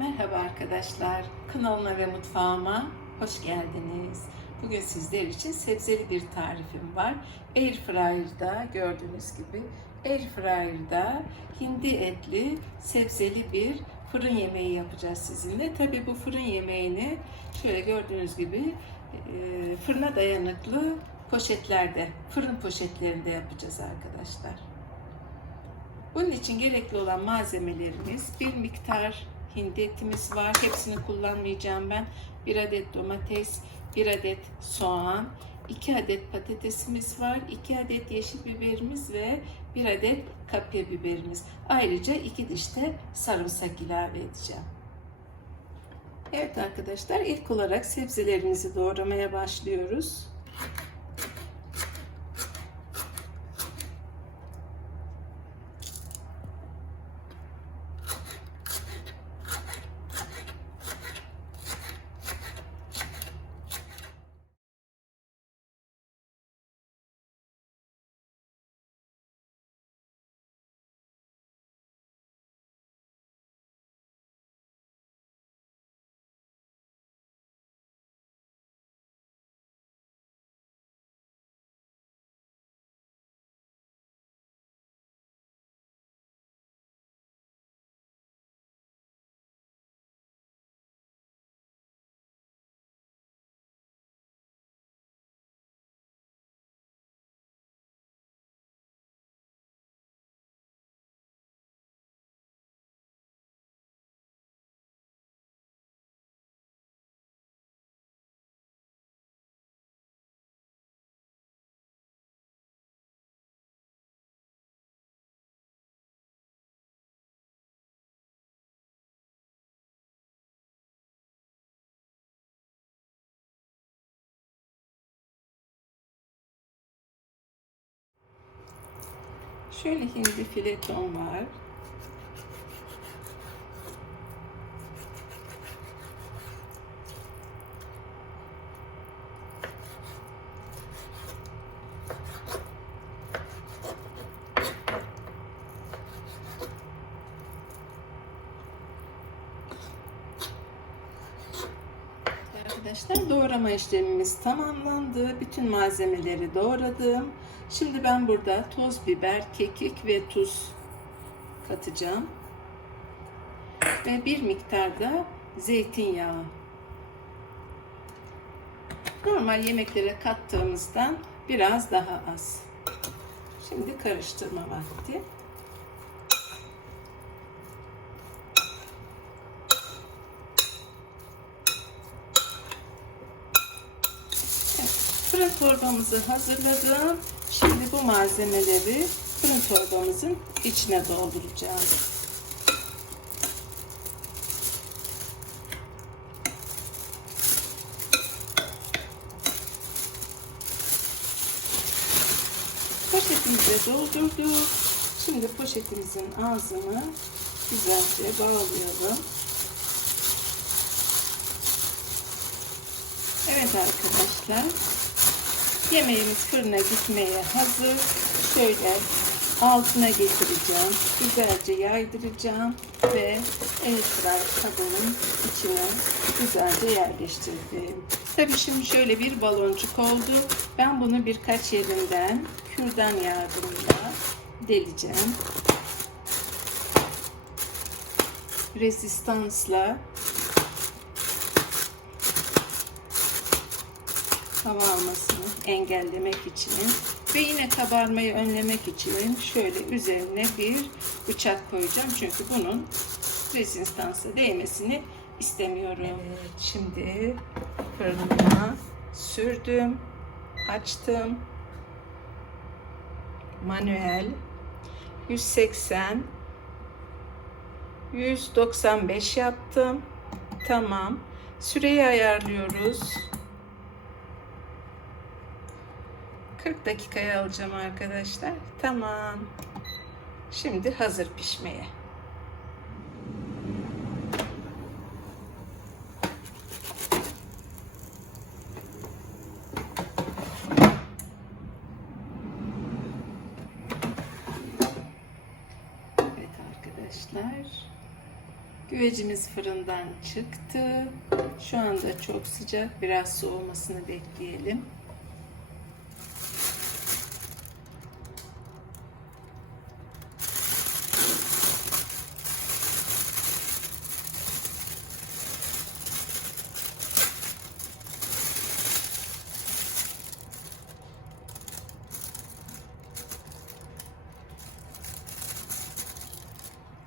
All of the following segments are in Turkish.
Merhaba arkadaşlar, kanalıma ve mutfağıma hoş geldiniz. Bugün sizler için sebzeli bir tarifim var. Air fryer'da gördüğünüz gibi Air fryer'da hindi etli sebzeli bir fırın yemeği yapacağız sizinle. Tabi bu fırın yemeğini şöyle gördüğünüz gibi e, fırına dayanıklı poşetlerde, fırın poşetlerinde yapacağız arkadaşlar. Bunun için gerekli olan malzemelerimiz bir miktar hindi etimiz var. Hepsini kullanmayacağım ben. Bir adet domates, bir adet soğan, iki adet patatesimiz var, iki adet yeşil biberimiz ve bir adet kapya biberimiz. Ayrıca iki diş de sarımsak ilave edeceğim. Evet arkadaşlar ilk olarak sebzelerimizi doğramaya başlıyoruz. Şöyle hindi fileton var. Arkadaşlar doğrama işlemimiz tamamlandı. Bütün malzemeleri doğradım. Şimdi ben burada toz biber, kekik ve tuz katacağım. Ve bir miktar da zeytinyağı. Normal yemeklere kattığımızdan biraz daha az. Şimdi karıştırma vakti. Fırın torbamızı hazırladım. Şimdi bu malzemeleri fırın torbamızın içine dolduracağım. Poşetimize doldurduk. Şimdi poşetimizin ağzını güzelce bağlayalım. Evet arkadaşlar. Yemeğimiz fırına gitmeye hazır. Şöyle altına getireceğim. Güzelce yaydıracağım ve airfryer kabının içine güzelce yerleştirdim. Tabii şimdi şöyle bir baloncuk oldu. Ben bunu birkaç yerinden kürdan yardımıyla deleceğim. Rezistansla hava almasını engellemek için ve yine kabarmayı önlemek için şöyle üzerine bir bıçak koyacağım. Çünkü bunun rezistansa değmesini istemiyorum. Evet, şimdi fırına sürdüm, açtım. Manuel 180 195 yaptım. Tamam. Süreyi ayarlıyoruz. 40 dakikaya alacağım arkadaşlar. Tamam. Şimdi hazır pişmeye. Evet arkadaşlar. Güvecimiz fırından çıktı. Şu anda çok sıcak. Biraz soğumasını bekleyelim.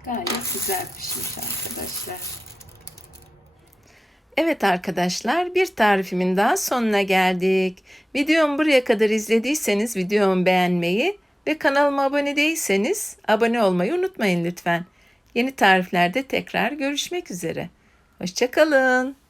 Gayet güzel pişmiş arkadaşlar. Evet arkadaşlar bir tarifimin daha sonuna geldik. Videomu buraya kadar izlediyseniz videomu beğenmeyi ve kanalıma abone değilseniz abone olmayı unutmayın lütfen. Yeni tariflerde tekrar görüşmek üzere. Hoşçakalın.